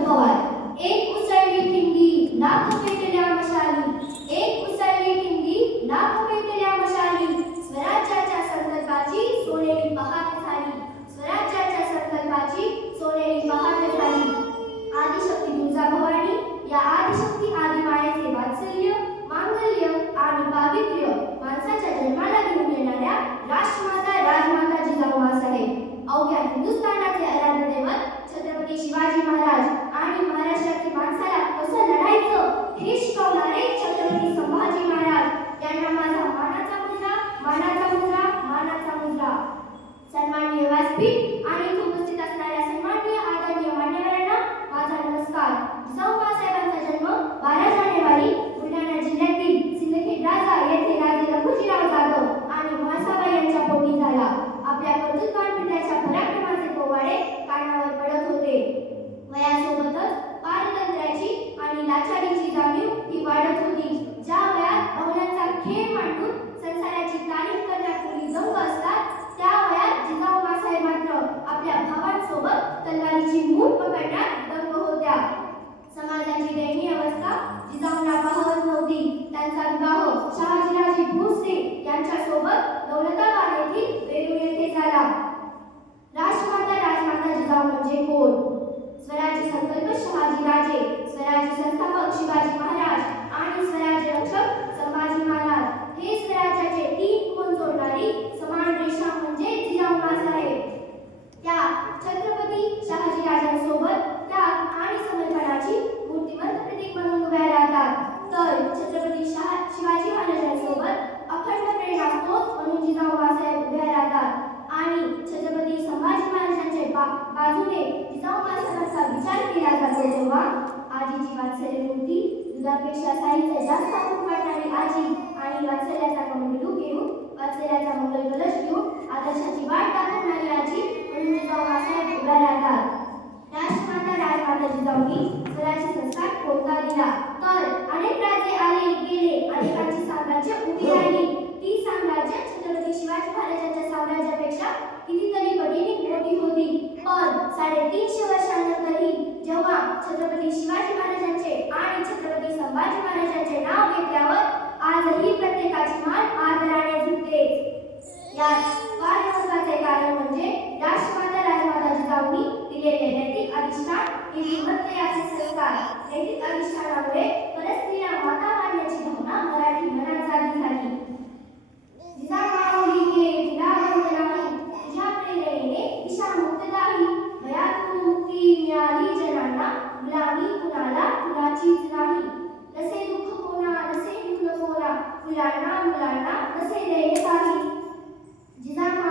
पवार. एक उसळली ठिंगी लाख पेटल्या मशाली, एक उसळली ठिंगी लाख पेटल्या मशाली, स्वराज्याच्या संकल्पाची सोनेरी पहाट झाली, स्वराज्याच्या संकल्पाची सोनेरी पहाट झाली. आदिशक्ती तुळजाभवानी या आदिशक्ती आदिमायेचे वात्सल्य, मांगल्य आणि पावित्र्य माणसाच्या जन्माला घेऊन येणाऱ्या राष्ट्रमाता राजमाता जिजाऊ माँसाहेब, अवघ्या हिंदुस्थानाचे आराध्य दैवत छत्रपती शिवाजी महाराज आणि महाराष्ट्रातील माणसाला कसं लढायचं हे शिकवणारे छत्रपती संभाजी महाराज यांना माझा मानाचा मुजरा, मानाचा मुजरा, मानाचा मुजरा. सन्माननीय व्यासपीठ आणि इथे उपस्थित असणाऱ्या सन्माननीय आदरणीय मान्यवरांना माझा नमस्कार. जिजाऊ माँसाहेबांचा जन्म 12 जानेवारी बुलढाणा जिल्ह्यातील सिंदखेड राजा येथे राजे रघुजीराव जाधव आणि म्हाळसाबाई यांच्या पोटी झाला. आपल्या कर्तृत्वान पित्याच्या पराक्रमाचे पोवाडे कानावर पडत होते. वयासोबतच पारतंत्र्याची आणि लाचारीची जाणीव ही वाढत होती. ज्या वयात अवलांचा खेळ मांडून संसाराची तारीफ करण्यापूर्वी दंग असतात, त्या वयात जिजाऊ माँसाहेब मात्र आपल्या भावांसोबत तलवारीची मूठ पकडण्यात दंग होत्या. समाजाची दयनीय अवस्था जिजाऊंना पाहत नव्हती. त्यांचा विवाह शहाजीराजे भोसले यांच्यासोबत दौलताबाद येथील वेरूळ येथे झाला. राष्ट्रमाता राजमाता जिजाऊ म्हणजे कोण? स्वराज्य संकल्प शहाजीराजे, स्वराज्य संस्थापक शिवाजी महाराज आणि स्वराज्य रक्षक संभाजी महाराज हे स्वराज्याचे 3 कोन जोडणारी समान रेषा म्हणजे जिजाऊ माँसाहेब. त्या छत्रपती शहाजीराजांसोबत त्याग आणि समर्पणाची मूर्तिमंत प्रतीक म्हणून उभ्या राहतात, तर छत्रपती शिवाजी महाराजांसोबत अखंड प्रेरणास्त्रोत म्हणून जिजाऊ माँसाहेब उभ्या राहतात. आणि छत्रपती संभाजी महाराजांच्या बाजूने जिजाऊ माँसाहेबांचा विचार केला जातो तेव्हा आजीची वात्सल्य मूर्ती, दुधापेक्षा साईचं जास्त आपण वाटणारी आजी आणि वात्सल्याचा कमंडलू घेऊन, वात्सल्याचा मंगल कलश घेऊन आदर्शाची वाट दाखवणारी आजी म्हणून जिजाऊ माँसाहेब उभ्या राहतात. राष्ट्रमाता राजमाता जिजाऊंनी स्वराज्य संस्कार कोणता दिला? तर अनेक राजे आले गेले, अनेकांची साम्राज्य उभी राहिली. ती साम्राज्य छत्रपती शिवाजी महाराजांच्या साम्राज्यापेक्षा कितीतरी पटीने मोठी होती. पण 350 वर्षांनंतरही जेव्हा छत्रपती शिवाजी महाराजांचे आणि छत्रपती संभाजी महाराजांचे नाव घेतल्यावर आजही प्रत्येकाची मान आदराने झुकते. यात फार महत्त्वाचे कारण म्हणजे राष्ट्रमाता राजमाता जिजाऊंनी दिलेले नैतिक अधिष्ठान, हिंदुत्वाचे संस्कार. नैतिक अधिष्ठानामुळे परस्त्रीला माता मानण्याची भावना मराठी मनात जागी झाली. जिजामाऊली गे तिला वंदनाही, तुझ्या प्रेरणेने दिशा मुक्तदाही, भयातून मुक्ती मिळाली जनांना, गुलामी कुणाला कुणाचीच नाही. नसे दुःख कोणा, नसे दुःख कोणा, मुलांना मुलांना नसे दैन्य काही. जिजाऊ